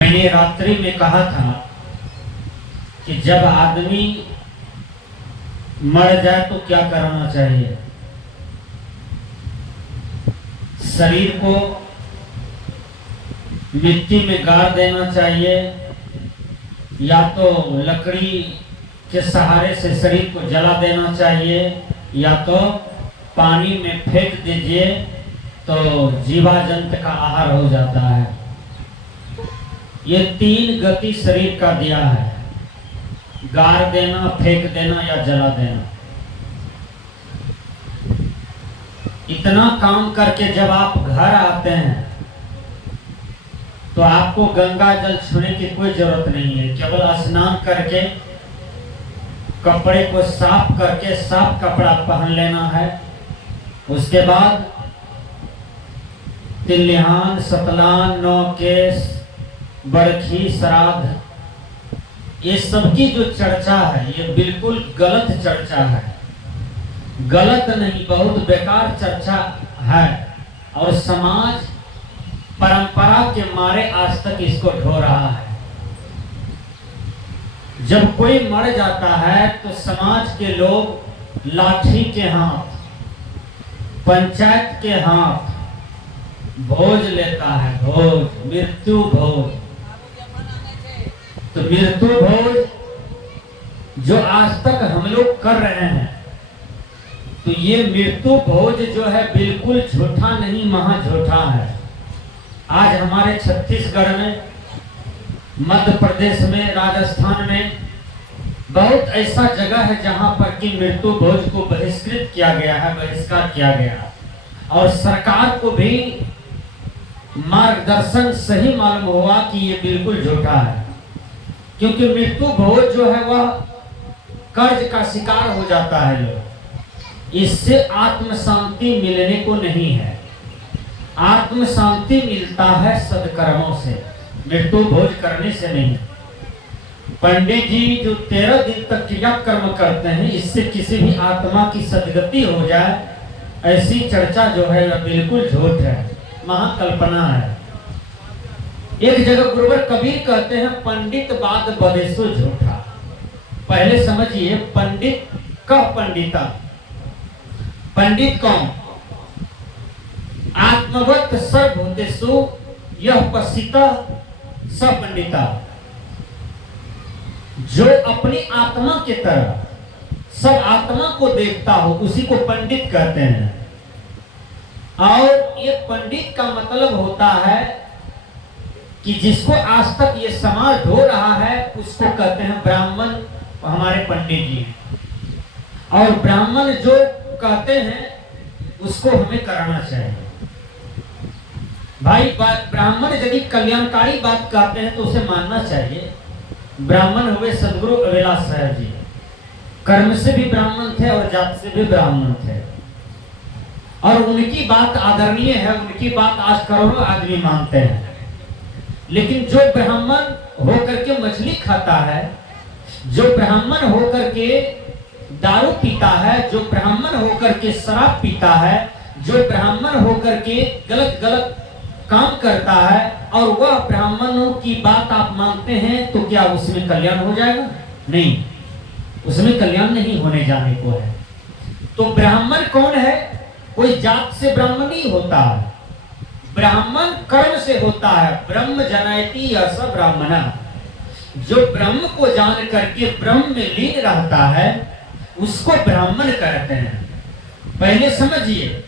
मैंने रात्रि में कहा था कि जब आदमी मर जाए तो क्या करना चाहिए। शरीर को मिट्टी में गाड़ देना चाहिए या तो लकड़ी के सहारे से शरीर को जला देना चाहिए या तो पानी में फेंक दीजिए तो जीवा जंतु का आहार हो जाता है। ये तीन गति शरीर का दिया है, गाड़ देना, फेंक देना या जला देना। इतना काम करके जब आप घर आते हैं तो आपको गंगा जल छूने की कोई जरूरत नहीं है। केवल स्नान करके कपड़े को साफ करके साफ कपड़ा पहन लेना है। उसके बाद तिल्लिहान, सतलान, नौ केस, बरखी, श्राद्ध, ये सबकी जो चर्चा है ये बिल्कुल गलत चर्चा है। गलत नहीं, बहुत बेकार चर्चा है और समाज परंपरा के मारे आज तक इसको ढो रहा है। जब कोई मर जाता है तो समाज के लोग लाठी के हाथ, पंचायत के हाथ भोज लेता है, भोज, मृत्यु भोज। तो मृत्यु भोज जो आज तक हम लोग कर रहे हैं तो ये मृत्यु भोज जो है बिल्कुल झूठा नहीं, महा झूठा है। आज हमारे छत्तीसगढ़ में, मध्य प्रदेश में, राजस्थान में बहुत ऐसा जगह है जहां पर कि मृत्यु भोज को बहिष्कृत किया गया है, बहिष्कार किया गया और सरकार को भी मार्गदर्शन सही मालूम हुआ कि ये बिल्कुल झूठा है। क्योंकि मृत्यु भोज जो है वह कर्ज का शिकार हो जाता है लोग, इससे आत्म शांति मिलने को नहीं है। आत्म शांति मिलता है सदकर्मों से, मृत्यु भोज करने से नहीं। पंडित जी जो 13 दिन तक क्रिया कर्म करते हैं इससे किसी भी आत्मा की सदगति हो जाए, ऐसी चर्चा जो है वह बिल्कुल झूठ है, महाकल्पना है। एक जगह गुरुवर कबीर कहते हैं पंडित बाद बदेसो झूठा। पहले समझिए, पंडित कह पंडिता, पंडित कौन? आत्मवत सर्वभूतेषु यह पश्चिता स पंडिता, जो अपनी आत्मा के तरह सब आत्मा को देखता हो उसी को पंडित कहते हैं। और ये पंडित का मतलब होता है कि जिसको आज तक ये समाज ढो रहा है उसको कहते हैं ब्राह्मण, हमारे पंडित जी। और ब्राह्मण जो कहते हैं उसको हमें कराना चाहिए। भाई ब्राह्मण यदि कल्याणकारी बात कहते हैं तो उसे मानना चाहिए। ब्राह्मण हुए सदगुरु अविनाश साहब जी, कर्म से भी ब्राह्मण थे और जात से भी ब्राह्मण थे और उनकी बात आदरणीय है, उनकी बात आज करोड़ों आदमी मानते हैं। लेकिन जो ब्राह्मण होकर के मछली खाता है, जो ब्राह्मण होकर के दारू पीता है, जो ब्राह्मण होकर के शराब पीता है, जो ब्राह्मण होकर के गलत गलत काम करता है और वह ब्राह्मणों की बात आप मानते हैं तो क्या उसमें कल्याण हो जाएगा? नहीं, उसमें कल्याण नहीं होने जाने को है। तो ब्राह्मण कौन है? कोई जात से ब्राह्मण नहीं होता है, ब्राह्मण कर्म से होता है। ब्रह्म जनायति यस ब्राह्मणा, जो ब्रह्म को जान करके ब्रह्म में लीन रहता है उसको ब्राह्मण कहते हैं। पहले समझिए,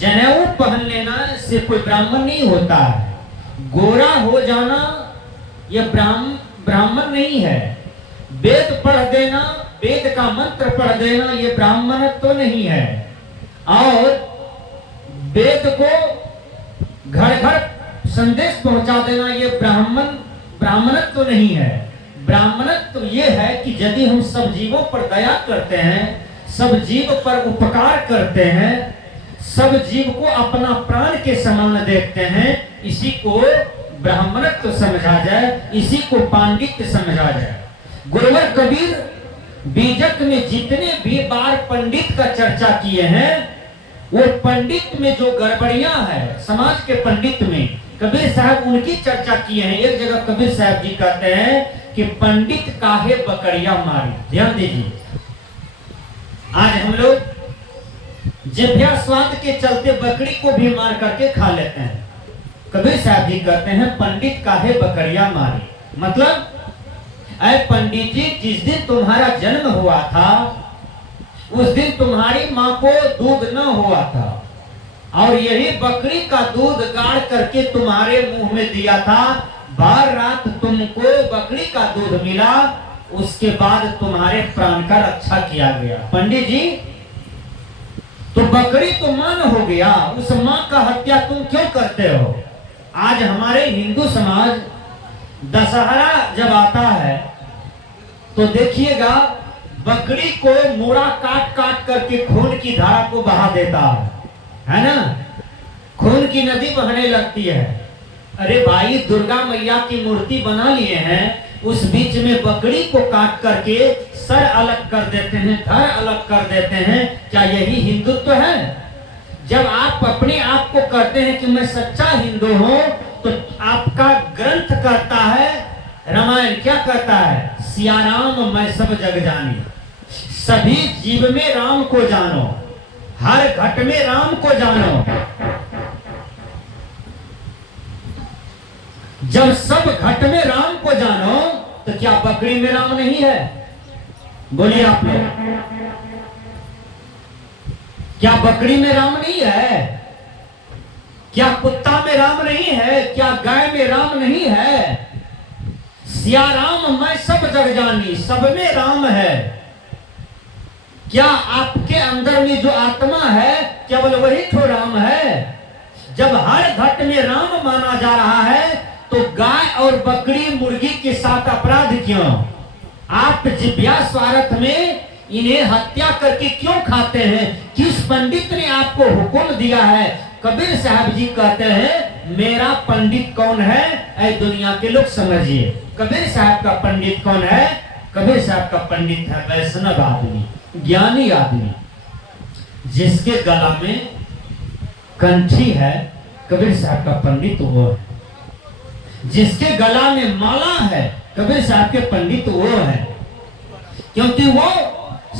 जनेऊ पहन लेना से कोई ब्राह्मण नहीं होता है। गोरा हो जाना यह ब्राह्मण नहीं है। वेद पढ़ देना, वेद का मंत्र पढ़ देना यह ब्राह्मण तो नहीं है। और वेद को घर घर संदेश पहुंचा देना यह ब्राह्मणत्व तो नहीं है। ब्राह्मणत्व तो यह है कि यदि हम सब जीवों पर दया करते हैं, सब जीव पर उपकार करते हैं, सब जीव को अपना प्राण के समान देखते हैं, इसी को ब्राह्मणत्व समझा जाए, इसी को पांडित्य समझा जाए। गुरुवर कबीर बीजक में जितने भी बार पंडित का चर्चा किए हैं वो पंडित में जो गड़बड़ियां है, समाज के पंडित में कबीर साहब उनकी चर्चा किए हैं। एक जगह कबीर साहब जी कहते हैं कि पंडित काहे बकरिया मारी। ध्यान दीजिए, आज हम लोग जिभ्या स्वाद के चलते बकरी को भी मार करके खा लेते हैं। कबीर साहब जी कहते हैं पंडित काहे बकरिया मारी, मतलब ऐ पंडित जी, जिस दिन तुम्हारा जन्म हुआ था उस दिन तुम्हारी माँ को दूध न हुआ था और यही बकरी का दूध गाड़ करके तुम्हारे मुंह में दिया था। बार रात तुमको बकरी का दूध मिला, उसके बाद तुम्हारे प्राण का रक्षा किया गया। पंडित जी, तो बकरी तो मां हो गया, उस मां का हत्या तुम क्यों करते हो? आज हमारे हिंदू समाज दशहरा जब आता है तो देखिएगा बकरी को मोड़ा काट काट करके खून की धारा को बहा देता है ना, खून की नदी बहने लगती है। अरे भाई, दुर्गा मैया की मूर्ति बना लिए हैं, उस बीच में बकरी को काट करके सर अलग कर देते हैं, धड़ अलग कर देते हैं। क्या यही हिंदुत्व है? जब आप अपने आप को कहते हैं कि मैं सच्चा हिंदू हूं, तो आपका ग्रंथ कहता है, रामायण क्या कहता है? सिया राम मैं सब जग जानी, सभी जीव में राम को जानो, हर घट में राम को जानो। जब सब घट में राम को जानो तो क्या बकरी में राम नहीं है? बोलिए आप लोग, क्या बकरी में राम नहीं है? क्या कुत्ता में राम नहीं है? क्या गाय में राम नहीं है? सिया राम मैं सब जग जानी, सब में राम है। क्या आपके अंदर में जो आत्मा है केवल वही तो राम है? जब हर घट में राम माना जा रहा है तो गाय और बकरी मुर्गी के साथ अपराध क्यों? आप जिभ्या स्वार्थ में इन्हें हत्या करके क्यों खाते हैं? किस पंडित ने आपको हुक्म दिया है? कबीर साहब जी कहते हैं मेरा पंडित कौन है? ऐ दुनिया के लोग समझिए, कबीर साहब का पंडित कौन है? कबीर साहब का पंडित है वैष्णव आदमी, ज्ञानी आदमी, जिसके गला में कंठी है, कबीर साहब का पंडित वो है। जिसके गला में माला है, कबीर साहब के पंडित वो है, क्योंकि वो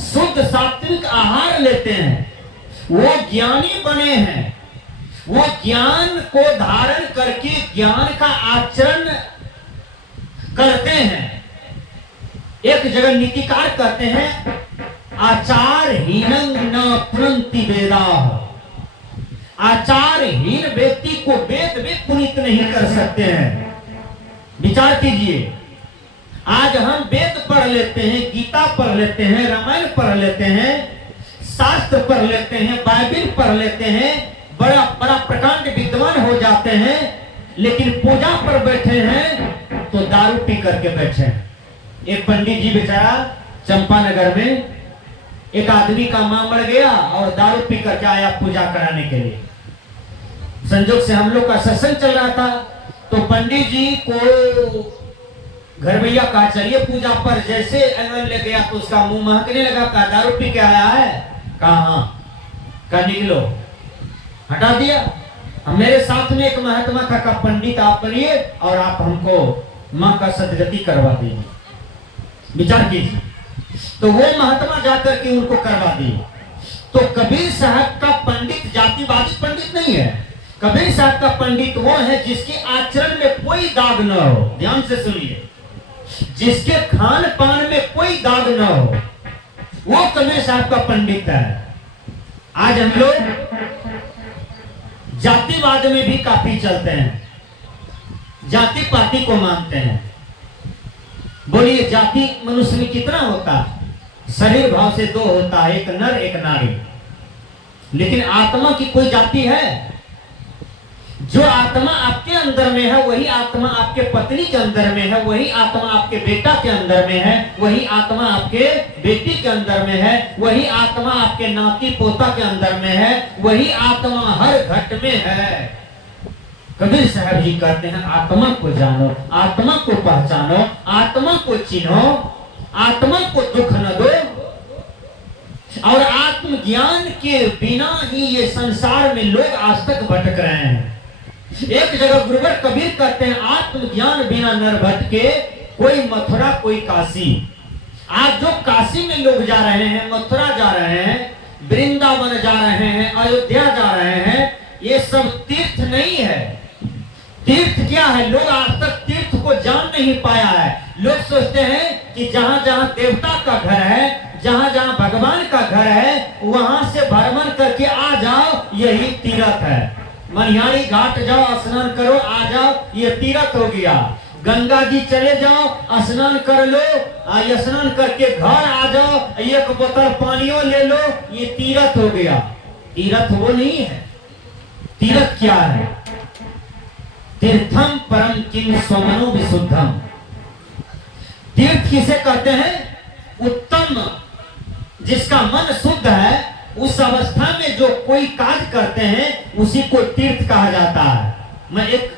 शुद्ध सात्विक आहार लेते हैं, वो ज्ञानी बने हैं, वो ज्ञान को धारण करके ज्ञान का आचरण करते हैं। एक जगह नीतिकार कहते हैं आचारहीनं न पुनन्ति वेदाः, आचारहीन व्यक्ति को वेद भी पुनीत नहीं कर सकते हैं। विचार कीजिए, आज हम वेद पढ़ लेते हैं, गीता पढ़ लेते हैं, रामायण पढ़ लेते हैं, शास्त्र पढ़ लेते हैं, बाइबिल पढ़ लेते हैं, बड़ा बड़ा प्रकांड विद्वान हो जाते हैं, लेकिन पूजा पर बैठे हैं तो दारू पी करके बैठे हैं। एक पंडित जी बेचारा चंपानगर में, एक आदमी का मां मर गया और दारू पी करके आया पूजा कराने के लिए। संजोग से हम लोग का सत्संग चल रहा था, तो पंडित जी को घर भैया कहा चलिए पूजा पर। जैसे एनवन ले गया तो उसका मुंह महकने लगा। कहा दारू पी के आया है? कहा कहा निकलो, हटा दिया। मेरे साथ में एक महात्मा था, का पंडित आप बनिए और आप हमको माँ का सदगति करवा दीजिए। विचार कीजिए, तो वो महात्मा जाकर के उनको करवा दिए। तो कबीर साहब का पंडित जातिवादी पंडित नहीं है। कबीर साहब का पंडित वो है जिसके आचरण में कोई दाग न हो। ध्यान से सुनिए, जिसके खान पान में कोई दाग न हो, वो कबीर साहब का पंडित है। आज हम लोग जातिवाद में भी काफी चलते हैं, जाति पाति को मानते हैं। बोलिए, जाति मनुष्य में कितना होता है? शरीर भाव से दो होता है, एक नर एक नारी। लेकिन आत्मा की कोई जाति है? जो आत्मा आपके अंदर में है वही आत्मा आपके पत्नी के अंदर में है, वही आत्मा आपके बेटा के अंदर में है, वही आत्मा आपके बेटी के अंदर में है, वही आत्मा आपके नाती पोता के अंदर में है, वही आत्मा हर घट में है। कबीर साहब जी कहते हैं आत्मा को जानो, आत्मा को पहचानो, आत्मा को चिन्हो, आत्मा को दुख न दो। और आत्मज्ञान के बिना ही ये संसार में लोग आज तक भटक रहे हैं। एक जगह गुरुवर कबीर कहते हैं, आत्मज्ञान बिना नर भटके, कोई मथुरा कोई काशी। आज जो काशी में लोग जा रहे हैं, मथुरा जा रहे हैं, वृंदावन जा रहे हैं, अयोध्या जा रहे हैं, ये सब तीर्थ नहीं है। तीर्थ क्या है? लोग आज तक तीर्थ को जान नहीं पाया है। लोग सोचते हैं कि जहां जहां देवता का घर है, जहां जहां भगवान का घर है, वहां से भ्रमण करके आ जाओ, यही तीर्थ है। मनिहारी घाट जाओ, स्नान करो, आ जाओ, ये तीर्थ हो गया। गंगा जी चले जाओ, स्नान कर लो, स्नान करके घर आ जाओ, एक बोतल पानियों ले लो, ये तीर्थ हो गया। तीर्थ वो नहीं है। तीर्थ क्या है? तीर्थम परम किम स्वमनो विशुद्धम। तीर्थ किसे कहते हैं? उत्तम, जिसका मन शुद्ध है, उस अवस्था में जो कोई कार्य करते हैं, उसी को तीर्थ कहा जाता है। मैं एक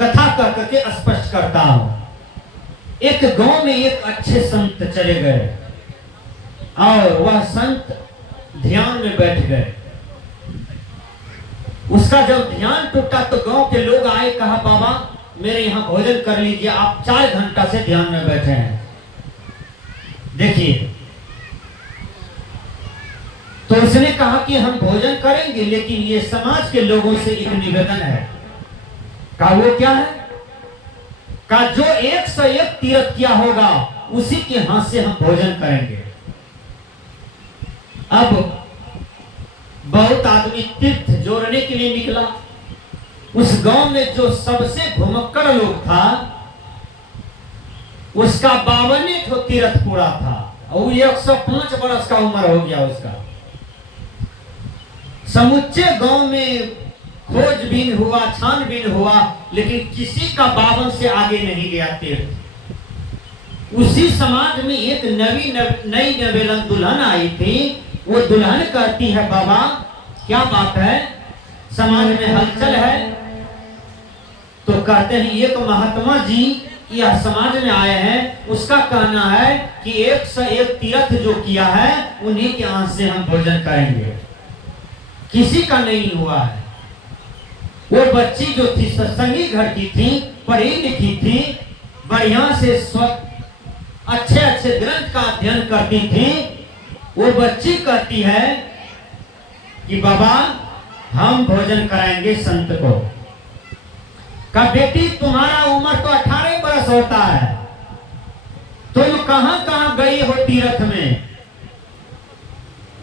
कथा करके स्पष्ट करता हूं। एक गांव में एक अच्छे संत चले गए और वह संत ध्यान में बैठ गए। उसका जब ध्यान टूटा तो गांव के लोग आए, कहा बाबा मेरे यहाँ भोजन कर लीजिए, आप 4 घंटा से ध्यान में बैठे हैं। देखिए, तो उसने कहा कि हम भोजन करेंगे, लेकिन ये समाज के लोगों से एक निवेदन है। कहा वो क्या है? कहा जो 101 तीर्थ किया होगा, उसी के हाथ से हम भोजन करेंगे। अब बहुत आदमी तीर्थ जोड़ने के लिए निकला। उस गांव में जो सबसे घुमक्कड़ लोग था, उसका 52 तीर्थ पूरा था और 105 वर्ष का उम्र हो गया उसका। समुच्चे गांव में खोजबीन हुआ, छानबीन हुआ, लेकिन किसी का 52 से आगे नहीं गया तीर्थ। उसी समाज में एक नई नवेलन दुल्हन आई थी। वो दुल्हन कहती है, बाबा क्या बात है, समाज में हलचल है? तो कहते हैं एक महात्मा जी यह समाज में आए हैं, उसका कहना है कि 101 तीर्थ जो किया है, उन्हीं के आंख से हम भोजन करेंगे, किसी का नहीं हुआ है। वो बच्ची जो थी सत्संगी घर की थी, पढ़ी लिखी थी, बढ़िया से अच्छे अच्छे ग्रंथ का अध्ययन करती थी। वो बच्ची कहती है कि बाबा हम भोजन कराएंगे संत को। कहा बेटी तुम्हारा उम्र तो 18 बरस होता है, तुम कहां कहां गई हो तीर्थ में?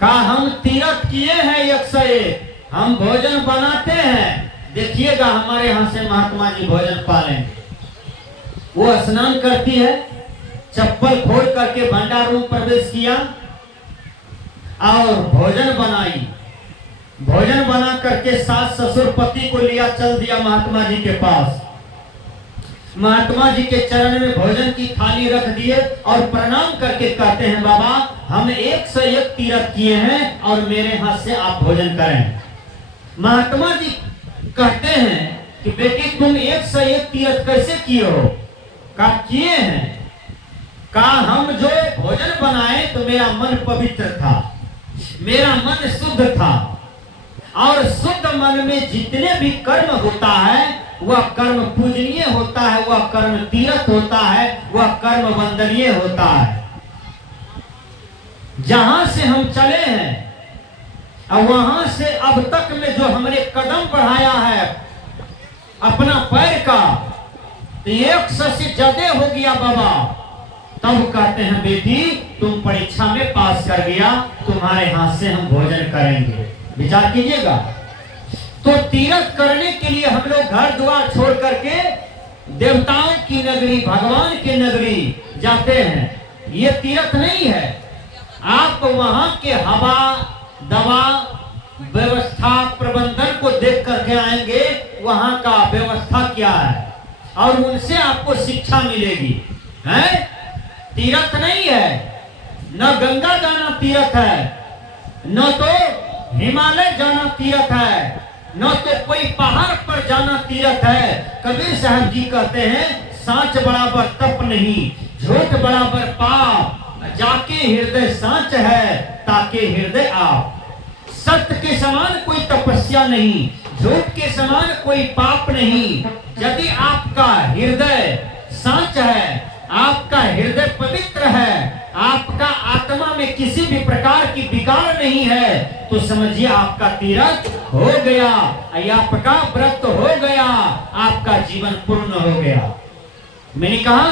कहा हम तीर्थ किए हैं 101, हम भोजन बनाते हैं, देखिएगा हमारे यहाँ से महात्मा जी भोजन पालेंगे। वो स्नान करती है, चप्पल खोल करके भंडार रूम प्रवेश किया और भोजन बनाई। भोजन बना करके सास ससुर पति को लिया, चल दिया महात्मा जी के पास। महात्मा जी के चरण में भोजन की थाली रख दिए और प्रणाम करके कहते हैं बाबा हम 101 तीर्थ किए हैं और मेरे हाथ से आप भोजन करें। महात्मा जी कहते हैं कि बेटी तुम 101 तीर्थ कैसे किए हो? कहा किए हैं। कहा हम जो भोजन बनाए तो मेरा मन पवित्र था, मेरा मन शुद्ध था, और शुद्ध मन में जितने भी कर्म होता है वह कर्म पूजनीय होता है, वह कर्म तीर्थ होता है, वह कर्म वंदनीय होता है। जहां से हम चले हैं और वहां से अब तक में जो हमने कदम बढ़ाया है अपना पैर का, तो 100 से ज्यादा हो गया बाबा। तब कहते हैं बेटी तुम परीक्षा में पास कर गया, तुम्हारे हाथ से हम भोजन करेंगे। विचार कीजिएगा। तो तीर्थ करने के लिए हम लोग घर द्वार छोड़ करके देवताओं की नगरी, भगवान की नगरी जाते हैं। ये तीर्थ नहीं है। आप वहां के हवा, दवा, व्यवस्था, प्रबंधन को देख करके आएंगे, वहां का व्यवस्था क्या है, और उनसे आपको शिक्षा मिलेगी। है तीर्थ नहीं है। न गंगा जाना तीर्थ है, न तो हिमालय जाना तीर्थ है, न तो कोई पहाड़ पर जाना तीर्थ है। कबीर साहब जी कहते हैं सांच बराबर तप नहीं, झूठ बराबर पाप, जाके हृदय सांच है ताके हृदय आप। सत्य के समान कोई तपस्या नहीं, झूठ के समान कोई पाप नहीं। यदि आपका हृदय सच है, आपका हृदय पवित्र है, आपका आत्मा में किसी भी प्रकार की विकार नहीं है, तो समझिए आपका तीरथ हो गया, आपका व्रत हो गया, आपका जीवन पूर्ण हो गया। मैंने कहा